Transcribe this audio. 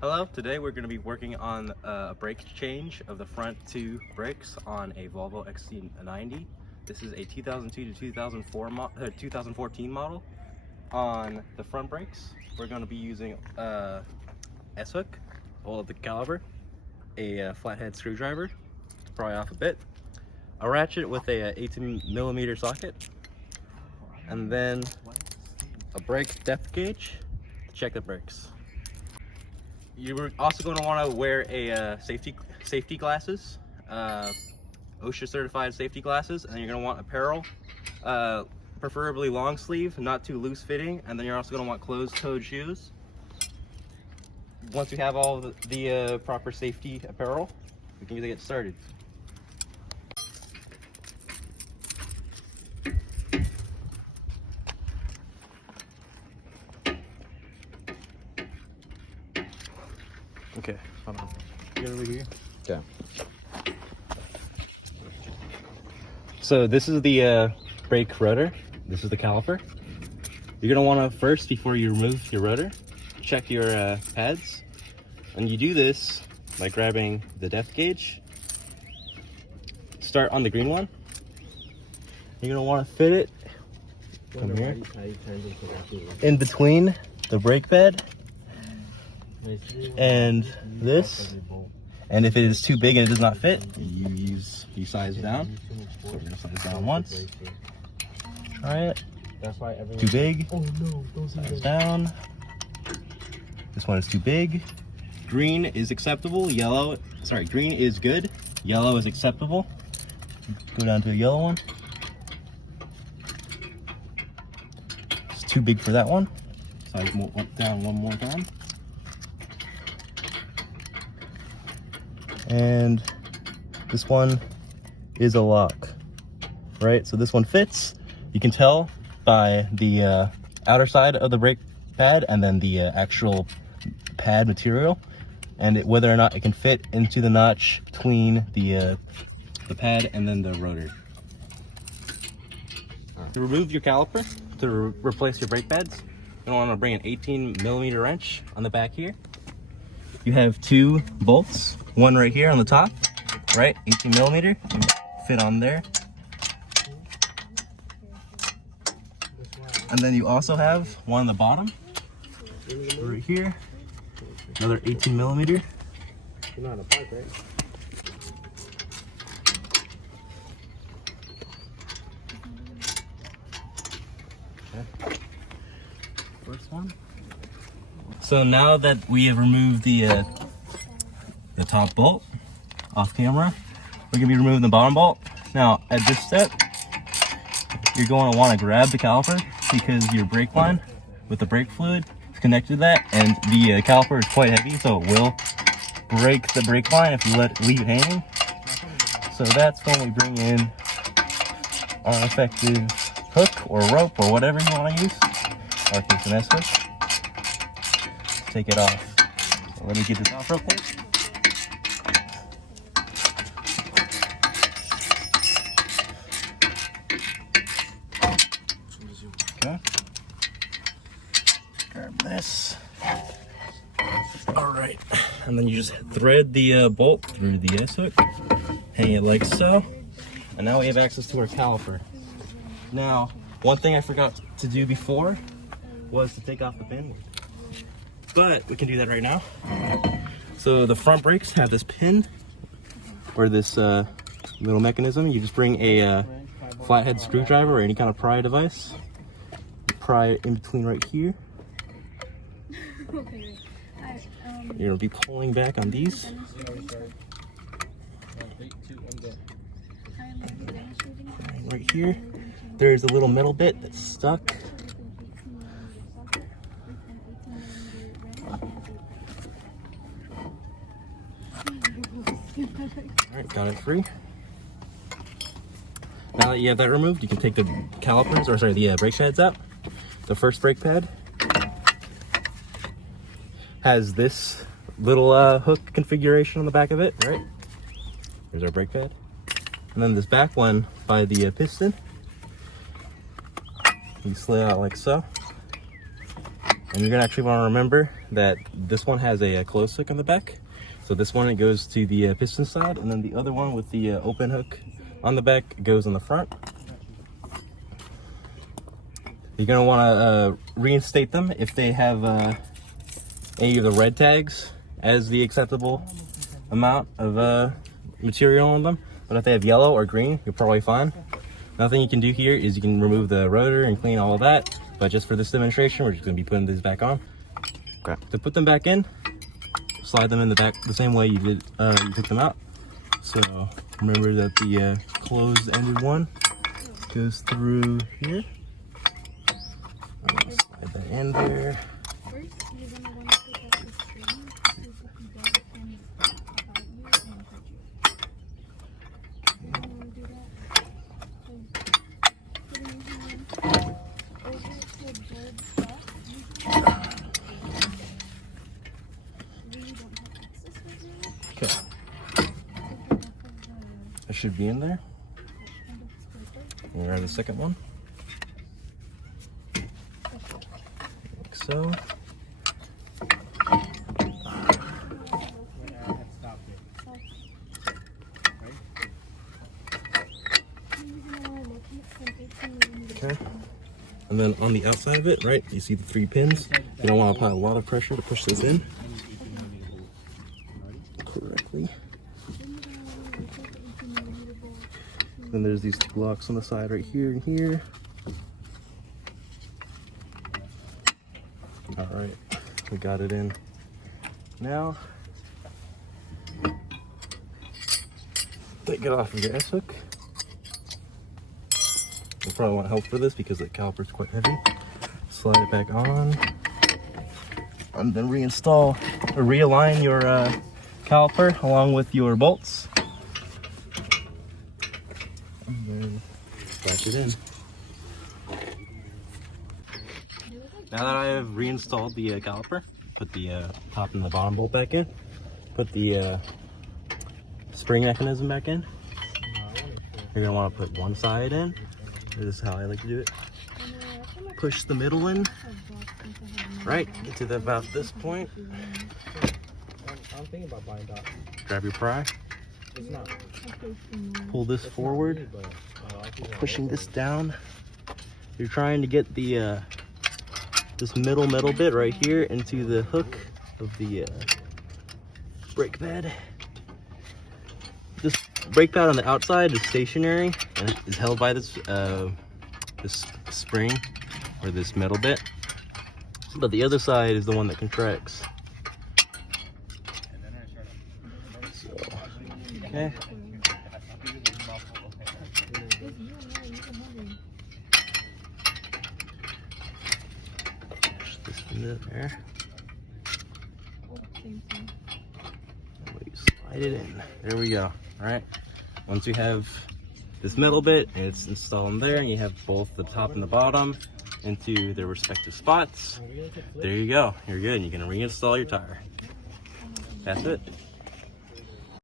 Hello, today we're going to be working on a brake change of the front two brakes on a Volvo XC-90. This is a 2002 to 2014 model. On the front brakes, we're going to be using a S-hook, hole of the caliper, a flathead screwdriver to pry off a bit, a ratchet with a 18mm socket, and then a brake depth gauge to check the brakes. You're also going to want to wear a safety glasses, OSHA certified safety glasses, and you're going to want apparel, preferably long sleeve, not too loose fitting, and then you're also going to want closed-toed shoes. Once you have all the proper safety apparel, we can get started. Okay, hold on. Get over here. Okay. So this is the brake rotor. This is the caliper. You're gonna want to first, before you remove your rotor, check your pads, and you do this by grabbing the depth gauge. Start on the green one. You're gonna want to fit it from here in between the brake pad and this, and if it is too big and it does not fit, you size down. So we're gonna size down once. Try it. Too big. Size down. This one is too big. Green is acceptable. Green is good. Yellow is acceptable. Go down to the yellow one. It's too big for that one. Size down one more time. And this one is a lock, right? So this one fits. You can tell by the outer side of the brake pad and then the actual pad material, and whether or not it can fit into the notch between the pad and then the rotor. To remove your caliper, to replace your brake pads, you're going to want to bring an 18mm wrench on the back here. You have two bolts, one right here on the top, right? 18mm, fit on there. And then you also have one on the bottom, right here, another 18mm. You know how to park, right? Okay. First one. So now that we have removed the top bolt off camera, we're gonna be removing the bottom bolt. Now at this step, you're going to want to grab the caliper because your brake line with the brake fluid is connected to that, and the caliper is quite heavy, so it will break the brake line if you leave it hanging. So that's when we bring in our effective hook or rope or whatever you want to use. Our case an S-hook. Take it off. So let me get this off real quick. Okay. Grab this. All right, and then you just thread the bolt through the S-hook, hang it like so, and now we have access to our caliper. Now, one thing I forgot to do before was to take off the pin, but we can do that right now. So the front brakes have this pin, or this little mechanism. You just bring a flathead screwdriver or any kind of pry device, pry it in between right here. You're gonna be pulling back on these. Right here, there's a little metal bit that's stuck. Alright, got it free. Now that you have that removed, you can take the calipers, or sorry, the brake pads out. The first brake pad has this little hook configuration on the back of it, right? Here's our brake pad. And then this back one by the piston, you slid out like so. And you're gonna actually want to remember that this one has a closed hook on the back. So this one, it goes to the piston side, and then the other one with the open hook on the back goes on the front. You're gonna want to reinstate them if they have any of the red tags as the acceptable amount of material on them. But if they have yellow or green, you're probably fine. Nothing you can do here is you can remove the rotor and clean all of that. But just for this demonstration, we're just gonna be putting these back on. Okay. To put them back in, slide them in the back the same way you did you took them out. So remember that the closed-ended one goes through here. I'm gonna slide that in there. Okay. That should be in there. And grab the second one. Like so. Okay. And then on the outside of it, right, you see the 3 pins. You don't want to apply a lot of pressure to push this in correctly. Then there's these 2 locks on the side right here and here. All right, we got it in. Now, take it off of your S-hook. You'll probably want help for this because the caliper is quite heavy. Slide it back on, and then reinstall or realign your caliper along with your bolts, and then scratch it in. Now that I have reinstalled the caliper, put the top and the bottom bolt back in, put the spring mechanism back in. You're gonna want to put one side in. This is how I like to do it. Push the middle in, right, get to about this point. I'm thinking about buying that. Grab your pry. It's not. Pull this forward, pushing this down. You're trying to get the this middle bit right here into the hook of the brake pad. This brake pad on the outside is stationary and is held by this this spring or this metal bit, but the other side is the one that contracts. So, okay. Push this in there. Slide it in. There we go. All right. Once you have this metal bit, it's installed in there, and you have both the top and the bottom into their respective spots. There you go. You're good. You can reinstall your tire. That's it.